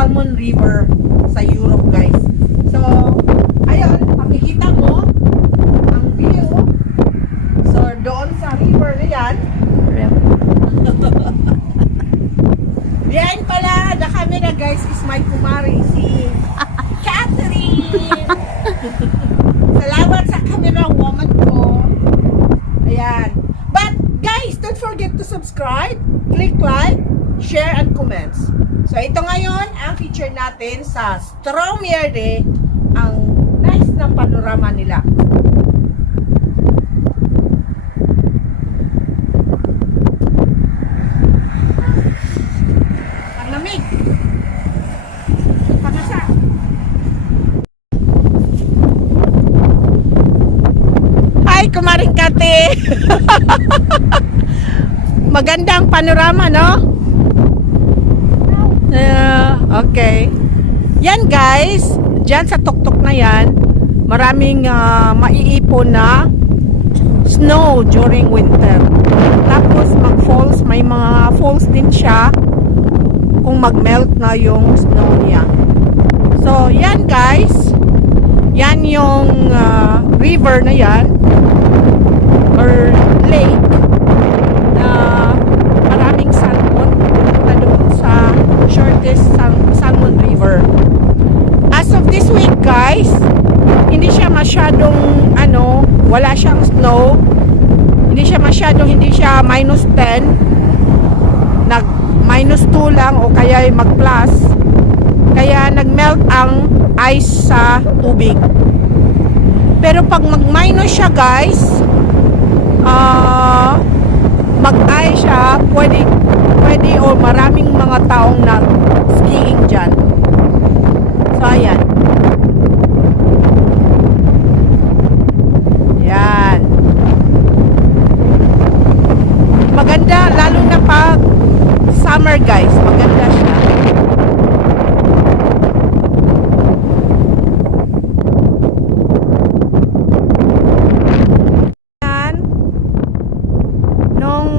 Salmon River sa Europe, guys. So, ayun, makikita mo ang view. So, doon sa river na yan. Yan pala, the camera, guys, is my kumari, si Catherine. Salamat sa camera woman ko. Ayan. But, guys, don't forget to subscribe, click like, share, and comments. So, ito ngayon ang feature natin sa Stromjärvi, ang nice na panorama nila. Ang lamig. Pagasa. Hi, kumaring Kate. Magandang panorama, no? Okay. Yan, guys. Diyan sa tuktok na yan, maraming maiipon na snow during winter. Tapos mag-falls, may mga falls din siya kung mag-melt na yung snow niya. So, yan, guys. Yan yung river na yan or lake na maraming salmon na doon sa shortest Salmon River. As of this week, guys, hindi siya masyadong wala siyang snow. Hindi siya minus 10. Nag minus 2 lang o kaya mag-plus. Kaya nag-melt ang ice sa tubig. Pero pag mag-minus siya, guys, mag-ice siya, pwede o maraming mga taong nag-skiing dyan. So, ayan. Yan. Maganda, lalo na pag summer, guys. Maganda siya. Yan. Nung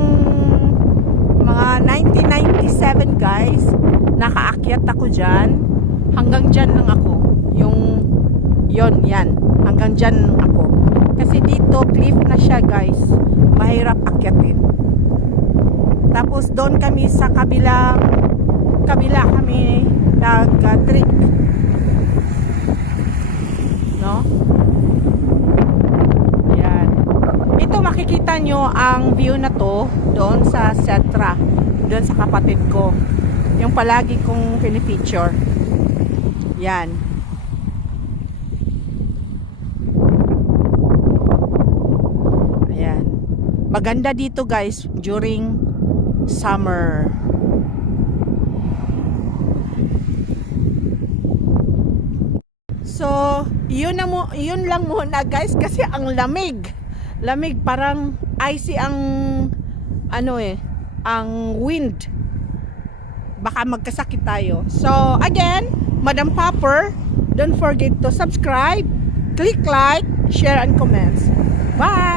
mga 1997, guys, nakaakyat ako dyan. Hanggang dyan lang ako. Yan. Hanggang dyan lang ako. Kasi dito, cliff na siya, guys. Mahirap akyatin. Tapos doon kami sa kabila kami nag-trip. No? Yan. Ito makikita nyo ang view na to doon sa Setra. Doon sa kapatid ko. Yung palagi kong pinipicture. Yan. Ayan. Maganda dito, guys, during summer. So, yun lang muna, guys, kasi ang lamig. Lamig, parang icy ang ang wind. Baka magkasakit tayo. So, again, Madam Popper, don't forget to subscribe, click like, share, and comments. Bye!